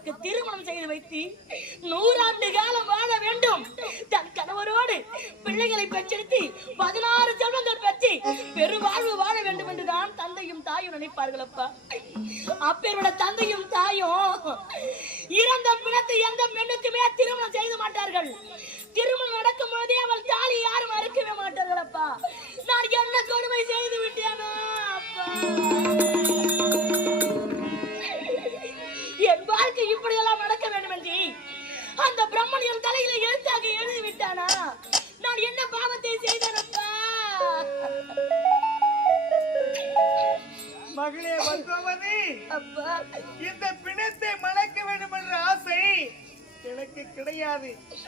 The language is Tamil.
அவருக்கு திருமணம் செய்து வைத்து 100 ஆண்டு காலம் வாழ வேண்டும். தன் கணவரோடு பிள்ளைகளை பெற்றெடுத்து 16 செல்வங்கள் பெற்று பெருவாழ்வு வாழ வேண்டும் என்றுதான் தந்தையும் தாயும் நினைப்பார்கள் அப்பா. அப்பேரோட தந்தையும் தாயும் இறந்த பிணத்தை எந்த பெண்ணுக்குமே திருமணம் செய்து மாட்டார்கள். திருமணம் நடக்கும் போதே அவள் தாலி யாரும் அறுக்கவே மாட்டார்கள் அப்பா. நான் என்ன கொடுமை செய்து விட்டேனா அப்பா? என் வாழ்க்கை இப்படியெல்லாம் நடக்க வேண்டும் என்று அந்த பிரம்மன் என் தலையில எழுத்தாக எழுதி விட்டானா? நான் என்ன பாவத்தை செய்தேனப்பா? மகளே பத்மாவதி, அப்பா, இந்த பிணத்தை மணக்க வேண்டும் என்ற ஆசை எனக்கு கிடையாது.